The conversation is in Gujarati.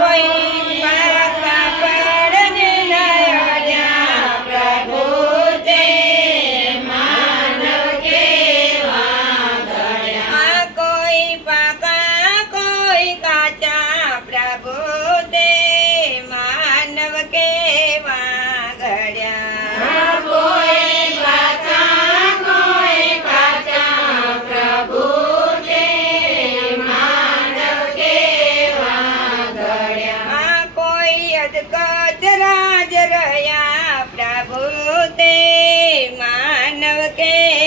Foi. કચરા જ રહ્યા પ્રભુ તે માનવ કે